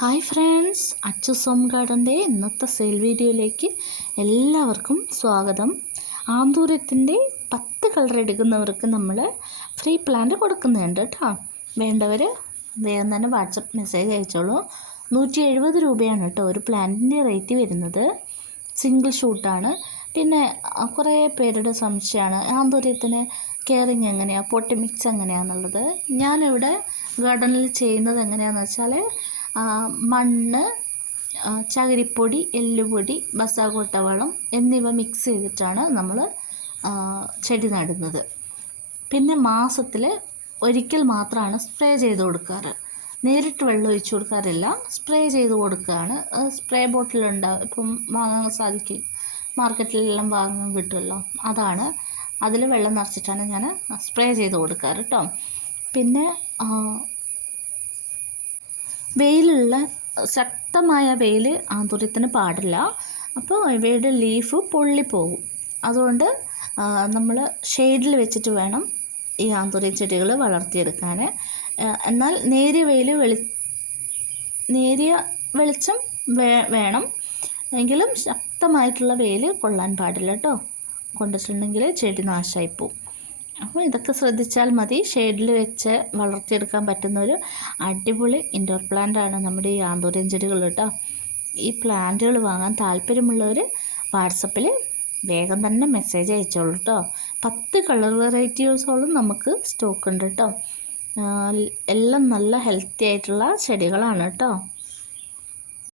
Hi friends, Achus home ഗാർഡൻ്റെ ഇന്നത്തെ sale വീഡിയോയിലേക്ക് എല്ലാവർക്കും സ്വാഗതം. ആന്തൂര്യത്തിൻ്റെ 10 കളർ എടുക്കുന്നവർക്ക് നമ്മൾ ഫ്രീ പ്ലാന്റ് കൊടുക്കുന്നുണ്ട് കേട്ടോ. വേണ്ടവർ വേഗം തന്നെ വാട്സപ്പ് മെസ്സേജ് അയച്ചോളൂ. 170 രൂപയാണ് കേട്ടോ ഒരു പ്ലാന്റിൻ്റെ റേറ്റ് വരുന്നത്. സിംഗിൾ ഷൂട്ടാണ്. പിന്നെ കുറേ പേരുടെ സംശയമാണ് ആന്തൂര്യത്തിന് കെയറിങ് എങ്ങനെയാണ്, പോട്ടി മിക്സ് എങ്ങനെയാണെന്നുള്ളത്. ഞാനിവിടെ ഗാർഡനിൽ ചെയ്യുന്നത് എങ്ങനെയാണെന്ന് വെച്ചാൽ മണ്ണ്, ചകിരിപ്പൊടി, എല്ലുപൊടി, ബസാഗോട്ടവളം എന്നിവ മിക്സ് ചെയ്തിട്ടാണ് നമ്മൾ ചെടി നടുന്നത്. പിന്നെ മാസത്തിൽ ഒരിക്കൽ മാത്രമാണ് സ്പ്രേ ചെയ്ത് കൊടുക്കാറ്. നേരിട്ട് വെള്ളം ഒഴിച്ചു കൊടുക്കാറില്ല, സ്പ്രേ ചെയ്ത് കൊടുക്കുകയാണ്. സ്പ്രേ ബോട്ടിലുണ്ടാവും, ഇപ്പം വാങ്ങാൻ സാധിക്കും, മാർക്കറ്റിലെല്ലാം വാങ്ങാൻ കിട്ടുമല്ലോ, അതാണ്. അതിൽ വെള്ളം നിറച്ചിട്ടാണ് ഞാൻ സ്പ്രേ ചെയ്ത് കൊടുക്കാറ് കേട്ടോ. പിന്നെ വെയിലുള്ള ശക്തമായ വെയിൽ ആന്തൂര്യത്തിന് പാടില്ല. അപ്പോൾ ഇവയുടെ ലീഫ് പൊള്ളിപ്പോകും. അതുകൊണ്ട് നമ്മൾ ഷെയ്ഡിൽ വെച്ചിട്ട് വേണം ഈ ആന്തൂര്യ ചെടികൾ വളർത്തിയെടുക്കാൻ. എന്നാൽ നേരിയ വെളിച്ചം വേണം, എങ്കിലും ശക്തമായിട്ടുള്ള വെയിൽ കൊള്ളാൻ പാടില്ല കേട്ടോ. കൊണ്ടിട്ടുണ്ടെങ്കിൽ ചെടി നാശമായിപ്പോവും. അപ്പോൾ ഇതൊക്കെ ശ്രദ്ധിച്ചാൽ മതി. ഷെയ്ഡിൽ വെച്ച് വളർത്തിയെടുക്കാൻ പറ്റുന്ന ഒരു അടിപൊളി ഇൻഡോർ പ്ലാന്റാണ് നമ്മുടെ ഈ ആന്തൂര്യൻ ചെടികൾ കേട്ടോ. ഈ പ്ലാന്റുകൾ വാങ്ങാൻ താല്പര്യമുള്ളവർ വാട്സപ്പിൽ വേഗം തന്നെ മെസ്സേജ് അയച്ചോളൂ കേട്ടോ. 10 കളർ വെറൈറ്റീസോളം നമുക്ക് സ്റ്റോക്ക് ഉണ്ട് കേട്ടോ. എല്ലാം നല്ല ഹെൽത്തി ആയിട്ടുള്ള ചെടികളാണ് കേട്ടോ.